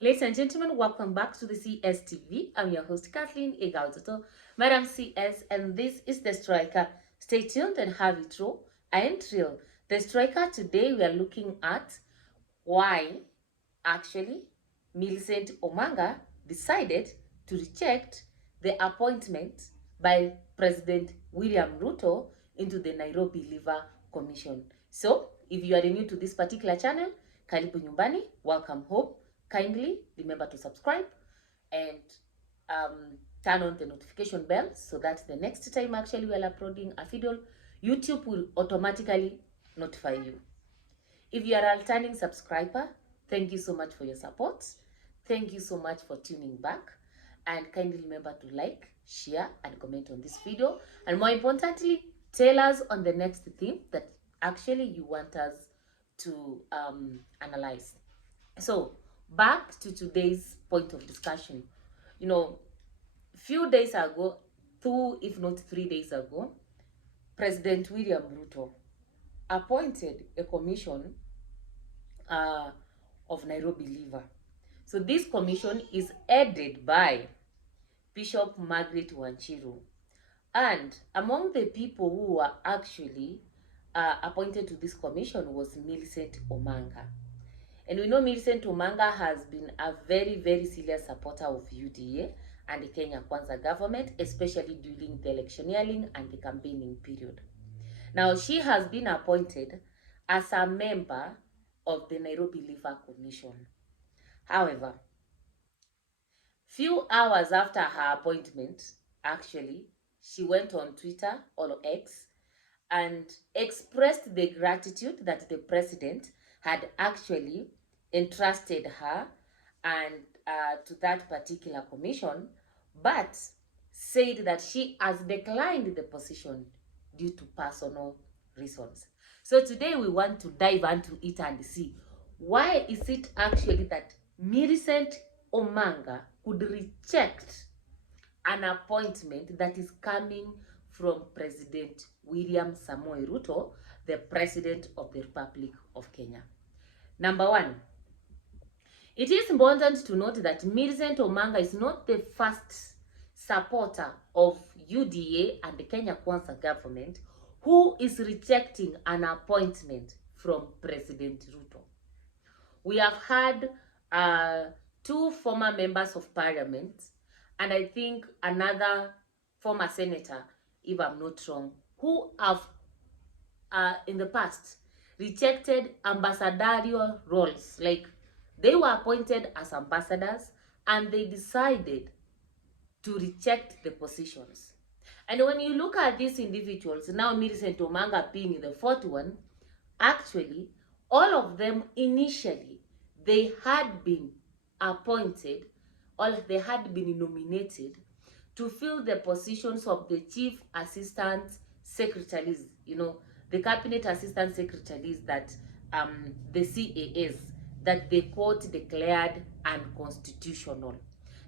Ladies and gentlemen, welcome back to the CSTV. I'm your host, Kathleen Egautoto, Madam CS, and this is The Striker. Stay tuned and have it raw and real. The Striker, today we are looking at why, actually, Millicent Omanga decided to reject the appointment by President William Ruto into the Nairobi Liver Commission. So, if you are new to this particular channel, karibu nyumbani, welcome home. Kindly remember to subscribe and turn on the notification bell so that the next time actually we are uploading a video, YouTube will automatically notify you. If you are a returning subscriber, thank you so much for your support. Thank you so much for tuning back. And kindly remember to like, share, and comment on this video. And more importantly, tell us on the next theme that actually you want us to analyze. So, back to today's point of discussion. Few days ago, 2 if not 3 days ago, President William Ruto appointed a commission uh, of Nairobi Liver. So this commission is headed by Bishop Margaret Wanjiru. And among the people who were actually appointed to this commission was Millicent Omanga. And we know Millicent Omanga has been a very, very serious supporter of UDA and the Kenya Kwanza government, especially during the electioneering and the campaigning period. Now, she has been appointed as a member of the Nairobi Liver Commission. However, few hours after her appointment, actually, she went on Twitter or X and expressed the gratitude that the president had actually entrusted her and to that particular commission, but said that she has declined the position due to personal reasons. So today we want to dive into it and see why is it actually that Millicent Omanga could reject an appointment that is coming from President William Samoei Ruto, the President of the Republic of Kenya. Number one, it is important to note that Millicent Omanga is not the first supporter of UDA and the Kenya Kwanza government who is rejecting an appointment from President Ruto. We have had two former members of parliament and I think another former senator, if I'm not wrong, who have in the past rejected ambassadorial roles. Like they were appointed as ambassadors and they decided to reject the positions. And when you look at these individuals, now Millicent Omanga being the fourth one, actually, all of them initially, they had been appointed or they had been nominated to fill the positions of the chief assistant secretaries, the cabinet assistant secretaries that the CAS, that the court declared unconstitutional.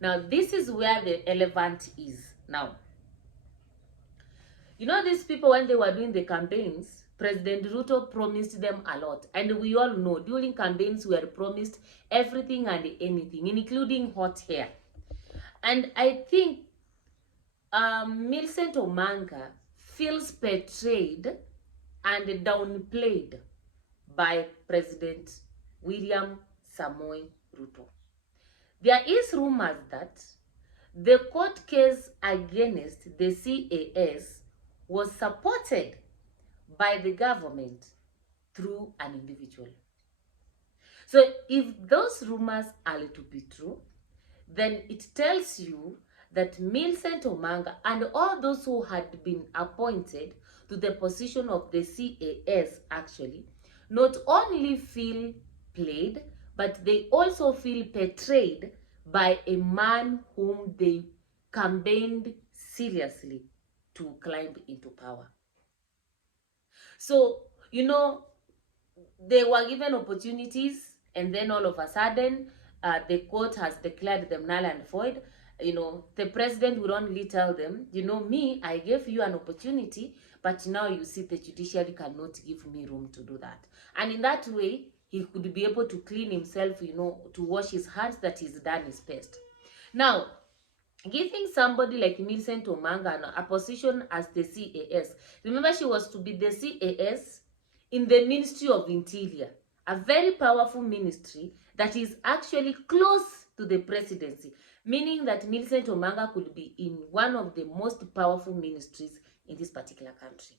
Now, this is where the elephant is now. These people, when they were doing the campaigns, President Ruto promised them a lot. And we all know, during campaigns, we are promised everything and anything, including hot hair. And I think Millicent Omanga feels betrayed and downplayed by President William Samoei Ruto. There is rumors that the court case against the CAS was supported by the government through an individual. So if those rumors are to be true, then it tells you that Millicent Omanga and all those who had been appointed to the position of the CAS actually not only feel played, but they also feel betrayed by a man whom they campaigned seriously to climb into power. So, they were given opportunities and then all of a sudden, the court has declared them null and void. The president will only tell them, me, I gave you an opportunity, but now you see the judiciary cannot give me room to do that. And in that way, he could be able to clean himself, to wash his hands, that he's done his best. Now, giving somebody like Millicent Omanga a position as the CAS. Remember, she was to be the CAS in the Ministry of Interior, a very powerful ministry that is actually close to the presidency, meaning that Millicent Omanga could be in one of the most powerful ministries in this particular country.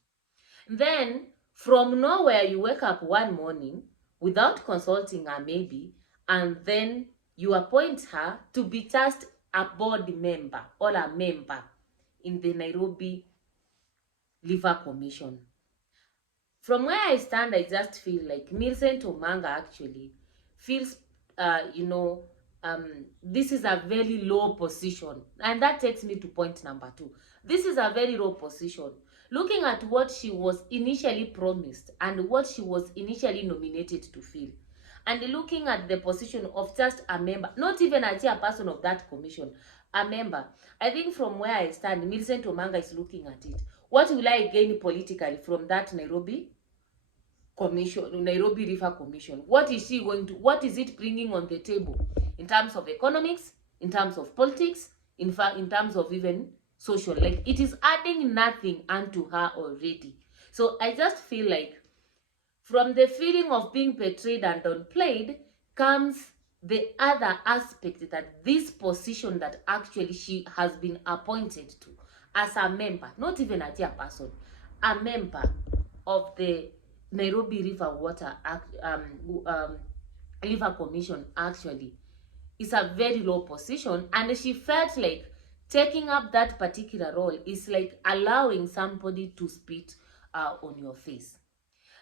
Then, from nowhere, you wake up one morning without consulting her maybe, and then you appoint her to be just a board member or a member in the Nairobi River Commission. From where I stand, I just feel like Millicent Omanga actually feels, this is a very low position. And that takes me to point number 2. This is a very low position. Looking at what she was initially promised and what she was initially nominated to fill, and looking at the position of just a member, not even a chairperson of that commission, a member, I think from where I stand, Millicent Omanga is looking at it. What will I gain politically from that Nairobi Commission, Nairobi River Commission? What is she going to, what is it bringing on the table in terms of economics, in terms of politics, in fact, in terms of even social? Like, it is adding nothing unto her already. So I just feel like from the feeling of being betrayed and downplayed comes the other aspect, that this position that actually she has been appointed to as a member, not even a chairperson, a member of the Nairobi River Commission, actually is a very low position, and she felt like taking up that particular role is like allowing somebody to spit on your face.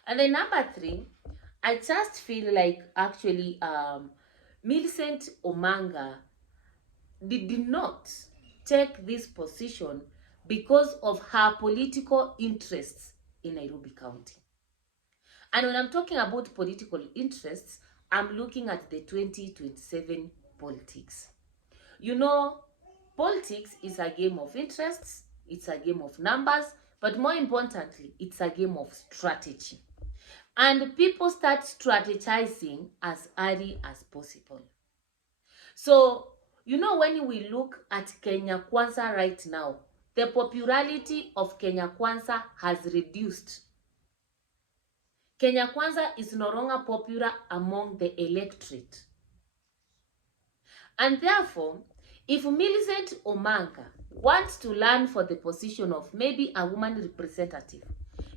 And then number 3, I just feel like actually Millicent Omanga did not take this position because of her political interests in Nairobi County. And when I'm talking about political interests, I'm looking at the 2027 politics. Politics is a game of interests, it's a game of numbers, but more importantly, it's a game of strategy. And people start strategizing as early as possible. So, when we look at Kenya Kwanza right now, the popularity of Kenya Kwanza has reduced. Kenya Kwanza is no longer popular among the electorate. And therefore, if Millicent Omanga wants to run for the position of maybe a woman representative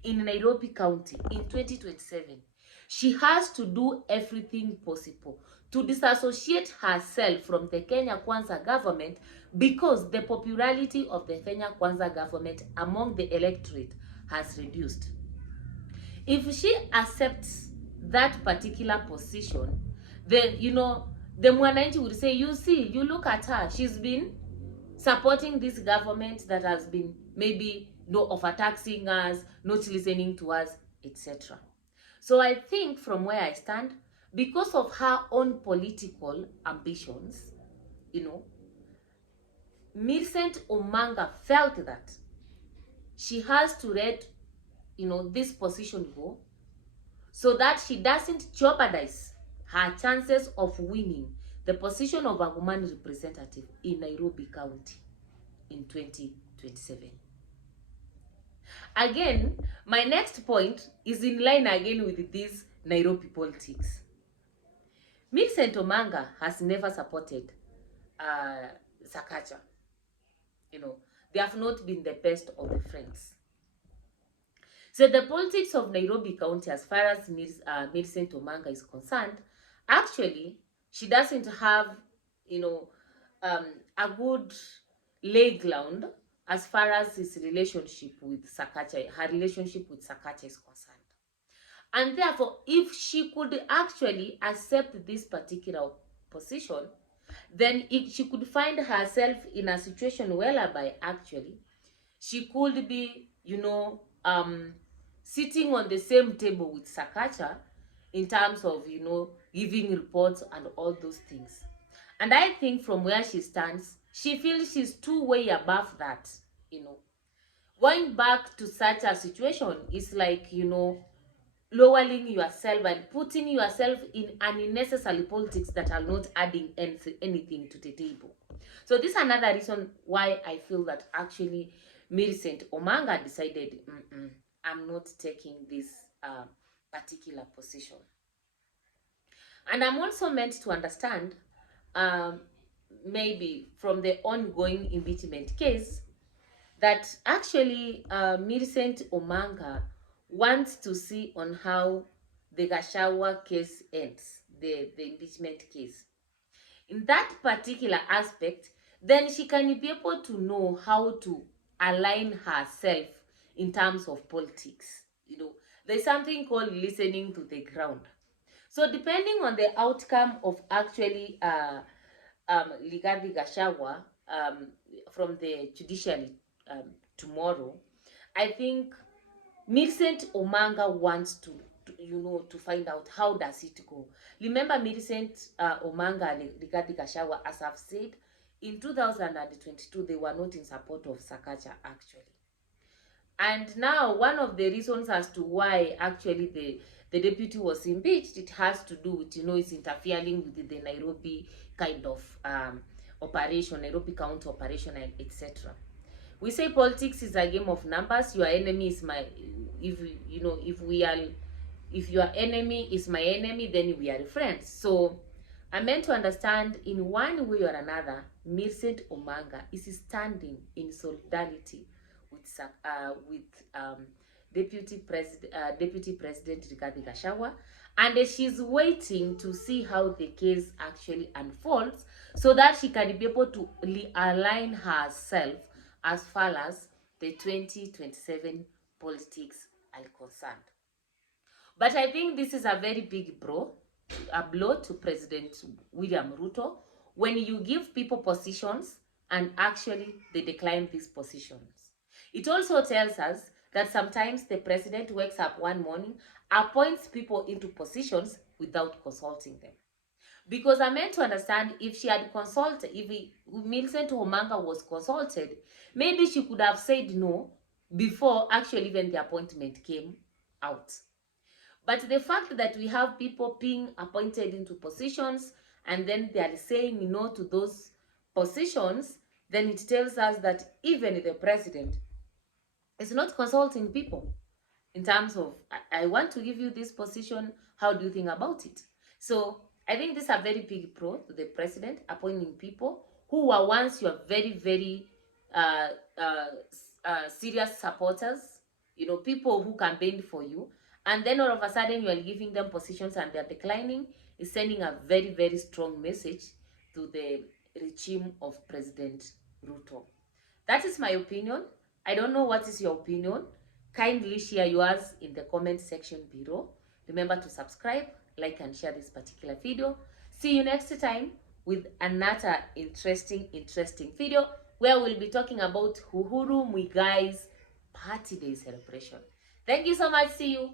in Nairobi County in 2027, she has to do everything possible to disassociate herself from the Kenya Kwanza government, because the popularity of the Kenya Kwanza government among the electorate has reduced. If she accepts that particular position, the Mwananchi would say, you look at her, she's been supporting this government that has been maybe overtaxing us, not listening to us, etc. So I think from where I stand, because of her own political ambitions, Millicent Omanga felt that she has to let this position go, so that she doesn't jeopardize her chances of winning the position of a woman representative in Nairobi County in 2027. Again, my next point is in line again with this Nairobi politics. Millicent Omanga has never supported Sakaja. They have not been the best of the friends. So the politics of Nairobi County, as far as Millicent Omanga is concerned, actually, she doesn't have, a good lay ground as far as his relationship with Sakaja, her relationship with Sakaja is concerned. And therefore, if she could actually accept this particular position, then she could find herself in a situation whereby actually she could be, sitting on the same table with Sakaja in terms of, giving reports and all those things. And I think from where she stands, she feels she's too way above that, Going back to such a situation is like, lowering yourself and putting yourself in unnecessary politics that are not adding anything to the table. So this is another reason why I feel that actually Millicent Omanga decided, I'm not taking this particular position. And I'm also meant to understand, um, maybe from the ongoing impeachment case, that actually Millicent Omanga wants to see on how the Gachagua case ends, the impeachment case. In that particular aspect, then she can be able to know how to align herself in terms of politics. There's something called listening to the ground. So depending on the outcome of actually Rigathi Gachagua from the judiciary tomorrow, I think Millicent Omanga wants to find out how does it go. Remember Millicent Omanga and Rigathi Gachagua, as I've said, in 2022 they were not in support of Sakaja actually. And now one of the reasons as to why actually the deputy was impeached, it has to do with, it's interfering with the Nairobi kind of operation, Nairobi county operation, and etc. We say politics is a game of numbers. Your enemy is my, if your enemy is my enemy, then we are friends. So I'm meant to understand, in one way or another, Millicent Omanga is standing in solidarity with Deputy President Rigathi Gachagua, and she's waiting to see how the case actually unfolds, so that she can be able to realign herself as far as the 2027 politics are concerned. But I think this is a very big blow to President William Ruto, when you give people positions and actually they decline these positions. It also tells us that sometimes the president wakes up one morning, appoints people into positions without consulting them. Because I'm meant to understand, if she had consulted, if Millicent Omanga was consulted, maybe she could have said no before actually even the appointment came out. But the fact that we have people being appointed into positions and then they are saying no to those positions, then it tells us that even the president is not consulting people in terms of, I want to give you this position, how do you think about it? So I think this is a very big pro to the president, appointing people who were once your very, very serious supporters, people who campaigned for you, and then all of a sudden you are giving them positions and they're declining, is sending a very, very strong message to the regime of President Ruto. That is my opinion. I don't know what is your opinion. Kindly share yours in the comment section below. Remember to subscribe, like, and share this particular video. See you next time with another interesting video, where we'll be talking about Uhuru Muigai's Party Day celebration. Thank you so much. See you.